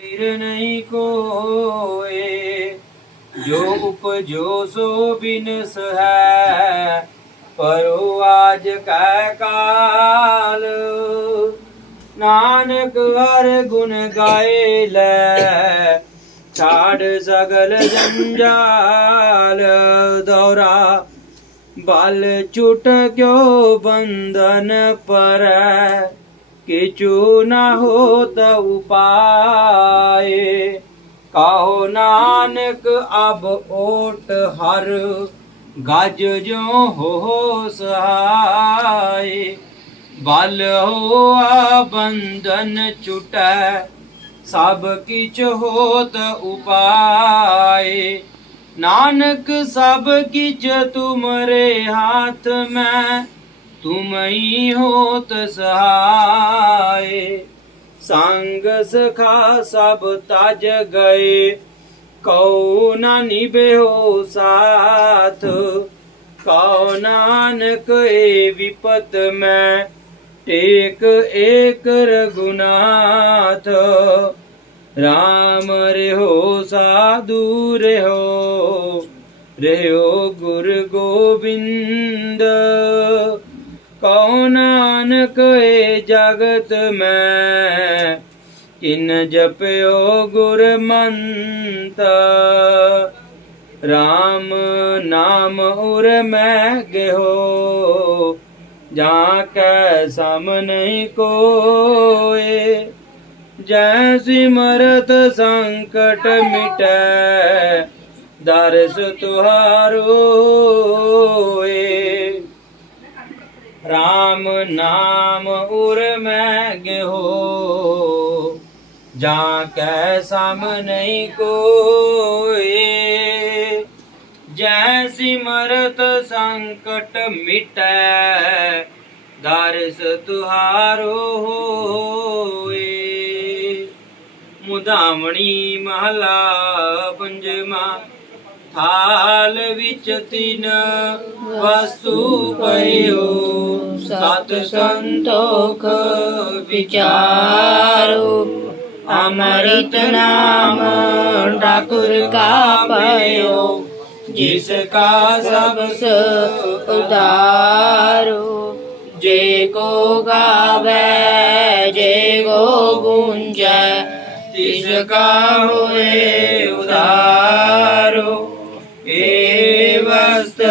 ਸਿਰ ਨਹੀਂ ਕੋਏ, ਜੋ ਉਪਜੋ ਸੋ ਬਿਨਸ ਹੈ, ਪਰੋ ਆਜ ਕੈ ਕਾਲ। ਨਾਨਕ ਹਰ ਗੁਣ ਗਾਏ ਲੈ, ਛਾੜ ਸਗਲ ਜੰਜਾਲ। ਦੌਰਾ ਬਲ ਚੁਟ ਕਿਉ ਬੰਧਨ ਪਰੈ ਕਿਚੂ ਨ ਹੋਤ ਉਪਾਏ। ਕਹੋ ਨਾਨਕ ਅਬ ਓਟ ਹਰ ਗਜ ਜੋ ਹੋ ਸਹਾਏ। ਬਲ ਹੋਆ ਬੰਧਨ ਚੁਟੈ ਸਭ ਕਿਛ ਹੋਤ ਉਪਾਏ। ਨਾਨਕ ਸਭ ਕਿਛ ਤੁਮਰੇ ਹਾਥ ਮੈਂ ਤੁਮ ਹੀ ਹੋਤ ਸਹਾਏ ਸੰਗ ਸਖਾ ਸਭ ਤਜ ਗਏ ਕਉ ਨਾ ਨਿਭਿਓ ਸਾਥ ਕਉ ਨਾਨਕ ਏ ਵਿਪਤ ਮੈਂ ਟੇਕ ਏਕ ਰਗੁਨਾਥ ਰਾਮ ਰਹਿਓ ਸਾਧੂ ਰਹਿਓ ਰਹਿਓ ਗੁਰ ਗੋਬਿੰਦ ਕਉ ਨਾਨਕ ਏ ਜਗਤ ਮੈਂ, ਕਿਨ ਜਪਿਓ ਗੁਰ ਮੰਤ। RAM ਨਾਮ ਉਰ ਮੈਂ ਗਇਓ ਜਾਂ ਕੈ ਸਮ ਨਹੀਂ ਕੋਏ। ਜੈ ਸਿਮਰਤ ਸੰਕਟ ਮਿਟੈ, ਦਰਸ ਤੁਹਾਰੋ ਨਾਮ ਉਰ ਮੈਂ ਗਇਓ ਜਾਂ ਕੈ ਸਮ ਨਹੀਂ ਕੋਏ ਜੈ ਸਿਮਰਤ ਸੰਕਟ ਮਿਟੈ, ਦਰਸ ਤੁਹਾਰੋ ਹੋਏ। ਮੁਦਾਮਣੀ ਮਹਲਾ ਪੰਜਵਾ ਥਾਲ ਵਿੱਚ ਤਿਨ ਵਸਤੂ ਪਇਓ। ਸਤ ਸੰਤੋਖ ਵਿਚਾਰੋ। ਅਮਰਿਤ ਨਾਮ ਠਾਕੁਰ ਕਾ ਪਇਓ, ਜਿਸ ਕਾ ਸਬਸ ਉਦਾਰੋ ਜੇ ਕੋ ਗਾਵੇ, ਜੇ ਕੋ ਗੁੰਜੈ, ਤਿਸ ਕਾ ਹੋਏ ਏ ਵਸਤ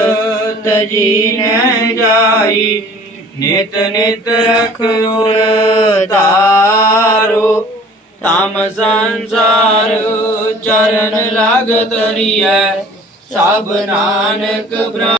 ਤਜੀ ਨ ਜਾਈ ਨਿਤ ਨਿਤ ਰਖ ਤਾਰੋ ਤਮ ਸੰਸਾਰ ਚਰਨ ਲਗ ਤਰੀਐ ਸਭ ਨਾਨਕ ਬ੍ਰਹਮ